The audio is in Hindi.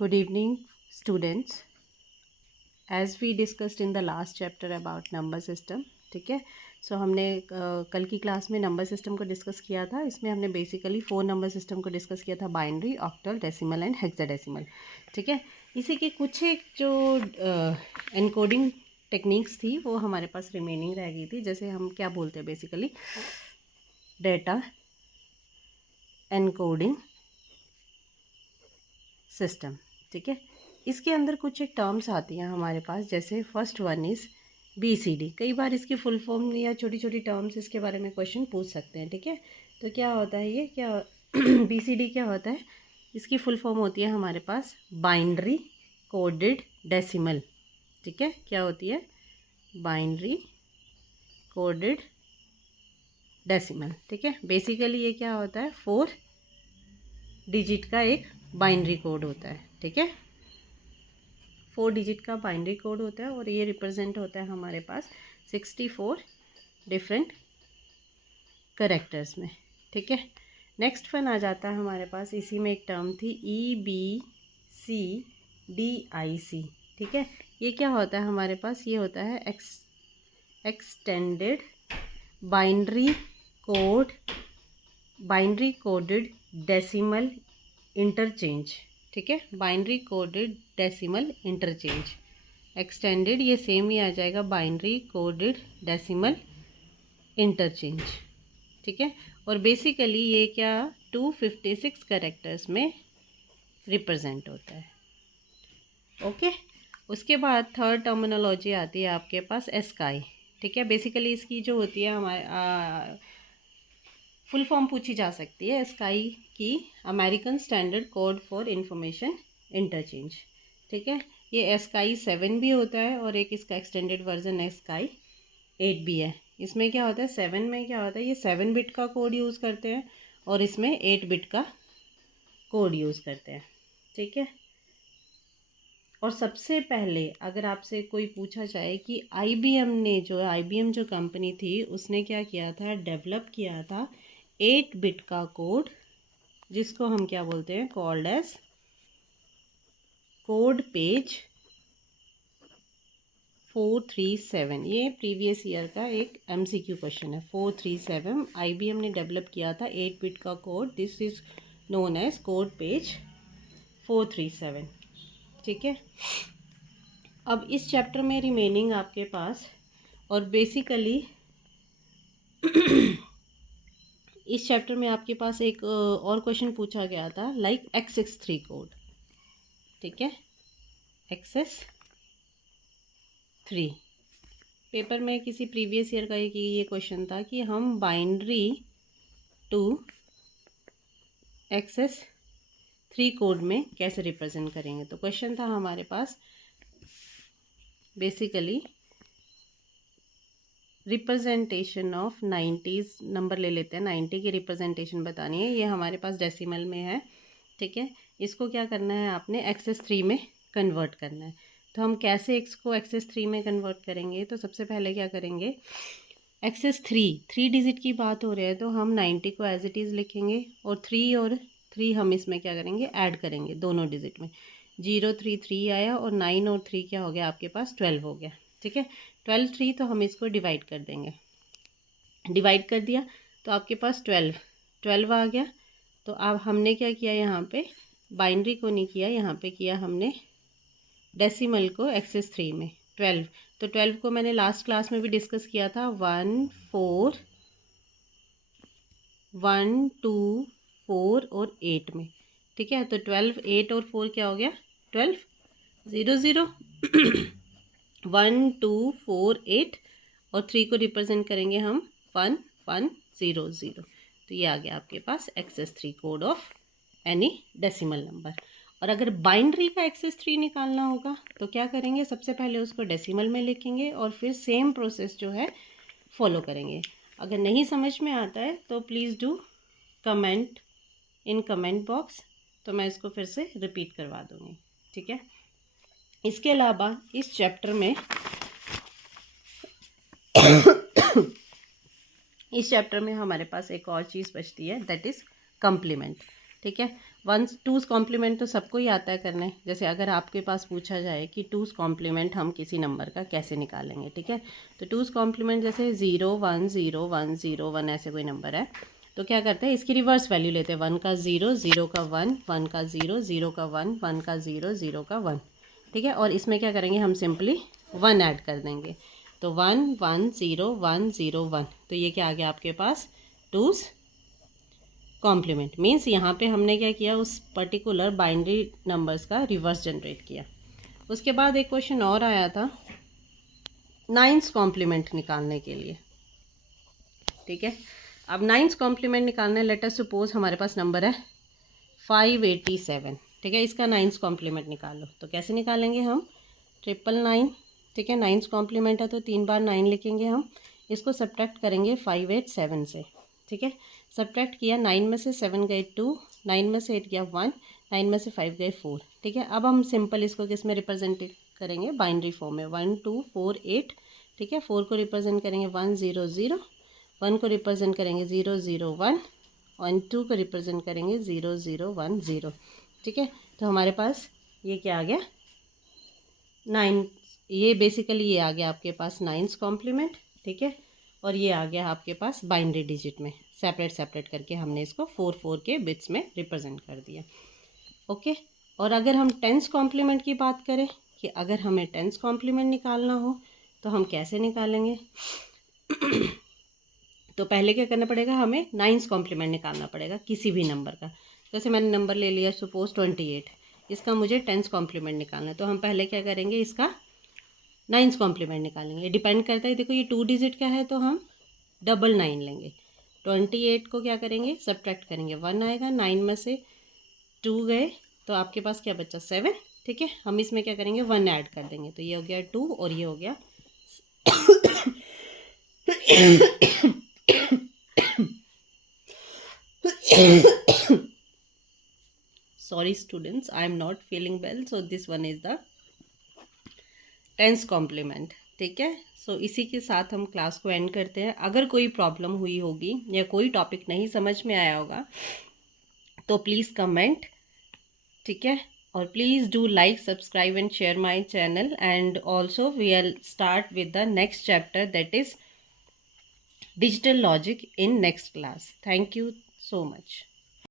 Good evening, students. As we discussed in the last chapter about number system, ठीक है. सो हमने कल की क्लास में नंबर सिस्टम को डिस्कस किया था. इसमें हमने बेसिकली 4 नंबर सिस्टम को डिस्कस किया था, binary, octal, decimal and hexadecimal. ठीक है. इसी के कुछ एक जो एनकोडिंग टेक्निक्स थी वो हमारे पास रिमेनिंग रह गई थी. जैसे हम क्या बोलते हैं बेसिकली डेटा एनकोडिंग सिस्टम. ठीक है. इसके अंदर कुछ एक टर्म्स आती हैं हमारे पास. जैसे फर्स्ट वन इज़ BCD. कई बार इसकी फुल फॉर्म या छोटी छोटी टर्म्स इसके बारे में क्वेश्चन पूछ सकते हैं. ठीक है. तो क्या होता है ये क्या BCD क्या होता है? इसकी फुल फॉर्म होती है हमारे पास बाइनरी कोडेड डेसिमल. ठीक है. क्या होती है? Binary coded decimal. ठीक है. बेसिकली ये क्या होता है? 4 डिजिट का एक बाइनरी कोड होता है. ठीक है. 4 डिजिट का बाइनरी कोड होता है और ये रिप्रेजेंट होता है हमारे पास 64 डिफरेंट करेक्टर्स में. ठीक है. नेक्स्ट वन आ जाता है हमारे पास. इसी में एक टर्म थी EBCDIC. ठीक है. ये क्या होता है हमारे पास? ये होता है extended binary coded decimal interchange. ठीक है. Binary coded decimal interchange. Extended ये सेम ही आ जाएगा, बाइनरी कोडेड डेसिमल इंटरचेंज. ठीक है. और बेसिकली ये क्या 256 कैरेक्टर्स में रिप्रेजेंट होता है. ओके. उसके बाद थर्ड टर्मिनोलॉजी आती है आपके पास एस्काई. ठीक है. बेसिकली इसकी जो होती है हमारे फुल फॉर्म पूछी जा सकती है एस्काई की, American standard code for information interchange. ठीक है. ये एस्काई 7 भी होता है और एक इसका एक्सटेंडेड वर्जन एस्काई 8 भी है. इसमें क्या होता है? 7 में क्या होता है? ये 7 बिट का कोड यूज़ करते हैं और इसमें 8 बिट का कोड यूज़ करते हैं. ठीक है. और सबसे पहले अगर आपसे कोई पूछा जाए कि IBM जो कंपनी थी उसने क्या किया था? डेवलप किया था 8 बिट का कोड, जिसको हम क्या बोलते हैं? Called as code page 437. ये प्रीवियस ईयर का एक MCQ क्वेश्चन है. 437 IBM ने डेवलप किया था 8 बिट का code. This is known as code page 437. ठीक है. अब इस चैप्टर में रिमेनिंग आपके पास, और बेसिकली इस चैप्टर में आपके पास एक और क्वेश्चन पूछा गया था लाइक XS3 कोड. ठीक है. XS3 पेपर में किसी प्रीवियस ईयर का ये क्वेश्चन था कि हम बाइनरी टू XS3 कोड में कैसे रिप्रेजेंट करेंगे. तो क्वेश्चन था हमारे पास basically representation of 90s number ले लेते हैं. 90 की रिप्रेजेंटेशन बतानी है. ये हमारे पास डेसिमल में है. ठीक है. इसको क्या करना है? आपने XS3 में कन्वर्ट करना है. तो हम कैसे इसको XS3 में कन्वर्ट करेंगे? तो सबसे पहले क्या करेंगे? XS3 3 डिजिट की बात हो रही है तो हम 90 को एज इट इज़ लिखेंगे और 3 हम इसमें क्या करेंगे? ऐड करेंगे दोनों डिजिट में. 0 3 3 आया और 9 और 3 क्या हो गया आपके पास? 12 हो गया. ठीक है. 12 3 तो हम इसको डिवाइड कर देंगे. डिवाइड कर दिया तो आपके पास 12 आ गया. तो अब हमने क्या किया? यहाँ पे बाइनरी को नहीं किया, यहाँ पे किया हमने डेसिमल को XS3 में 12. तो 12 को मैंने लास्ट क्लास में भी डिस्कस किया था 1 4 1 2 4 और 8 में. ठीक है. तो 12 8 और 4 क्या हो गया? 12 0 0 1 2 4 8 और 3 को रिप्रेजेंट करेंगे हम 1 1 0 0. तो ये आ गया आपके पास XS3 code of any decimal number. और अगर बाइनरी का XS3 निकालना होगा तो क्या करेंगे? सबसे पहले उसको डेसिमल में लिखेंगे और फिर सेम प्रोसेस जो है फॉलो करेंगे. अगर नहीं समझ में आता है तो please do comment in comment box, तो मैं इसको फिर से रिपीट करवा दूँगी. ठीक है. इसके अलावा इस चैप्टर में हमारे पास एक और चीज़ बचती है, दैट इज़ कम्प्लीमेंट. ठीक है. वंस टूज़ कॉम्प्लीमेंट तो सबको ही आता है करने। जैसे अगर आपके पास पूछा जाए कि टूज़ कॉम्प्लीमेंट हम किसी नंबर का कैसे निकालेंगे, ठीक है, तो टूज़ कॉम्प्लीमेंट जैसे 0 1 0 1 0 1 ऐसे कोई नंबर है तो क्या करते हैं, इसकी रिवर्स वैल्यू लेते हैं। 1 का 0, 0 का 1, 1 का 0, 0 का 1, 1 का 0, 0 का 1, ठीक है। और इसमें क्या करेंगे, हम सिंपली 1 ऐड कर देंगे। तो 1 1 0 1 0 1, तो ये क्या आ गया आपके पास, टूज़ कॉम्प्लीमेंट। मीन्स यहाँ पे हमने क्या किया, उस पर्टिकुलर बाइनरी नंबर्स का रिवर्स जनरेट किया। उसके बाद एक क्वेश्चन और आया था नाइन्स कॉम्प्लीमेंट निकालने के लिए, ठीक है। अब नाइन्स कॉम्प्लीमेंट निकालना है, लेट अस सपोज हमारे पास नंबर है 587, ठीक है, इसका नाइन्स कॉम्प्लीमेंट निकाल लो। तो कैसे निकालेंगे हम, 999, ठीक है, नाइन्स कॉम्प्लीमेंट है तो 3 बार 9 लिखेंगे हम, इसको सब्ट्रैक्ट करेंगे 587 से, ठीक है। सब्ट्रैक्ट किया, 9 में से 7 गए 2, 9 में से 8 गया 1, 9 में से 5 गए 4, ठीक है। अब हम सिंपल इसको किस में रिप्रेजेंट करेंगे, बाइनरी फॉर्म में, 1 2 4 8, ठीक है। 4 को रिप्रेजेंट करेंगे 1 0 0, 1 को रिप्रेजेंट करेंगे 0 0 1, और 2 को रिप्रेजेंट करेंगे 0 0 1 0, ठीक है। तो हमारे पास ये क्या आ गया, 9, ये बेसिकली ये आ गया आपके पास नाइन्स कॉम्प्लीमेंट, ठीक है। और ये आ गया आपके पास बाइनरी डिजिट में, सेपरेट सेपरेट करके हमने इसको 4 4 के बिट्स में रिप्रेजेंट कर दिया, ओके। और अगर हम टेंस कॉम्प्लीमेंट की बात करें कि अगर हमें टेंस कॉम्प्लीमेंट निकालना हो तो हम कैसे निकालेंगे तो पहले क्या करना पड़ेगा, हमें नाइन्स कॉम्प्लीमेंट निकालना पड़ेगा किसी भी नंबर का। जैसे मैंने नंबर ले लिया सपोज 28, इसका मुझे टेंस कॉम्प्लीमेंट निकालना है, तो हम पहले क्या करेंगे, इसका नाइन्स कॉम्प्लीमेंट निकालेंगे। डिपेंड करता है, देखो ये 2 डिजिट का है तो हम 999 लेंगे। 28 को क्या करेंगे, सब्ट्रैक्ट करेंगे, 1 आएगा, 9 में से 2 गए तो आपके पास क्या बचा, 7, ठीक है। हम इसमें क्या करेंगे, 1 ऐड कर देंगे, तो ये हो गया 2 और ये हो गया sorry students, I am not feeling well, so this one is the tense complement, ठीक है। सो इसी के साथ हम क्लास को एंड करते हैं। अगर कोई प्रॉब्लम हुई होगी या कोई टॉपिक नहीं समझ में आया होगा तो प्लीज़ कमेंट, ठीक है। और please do like, subscribe and share my channel, and also we will start with the next chapter, that is digital logic, in next class. Thank you so much.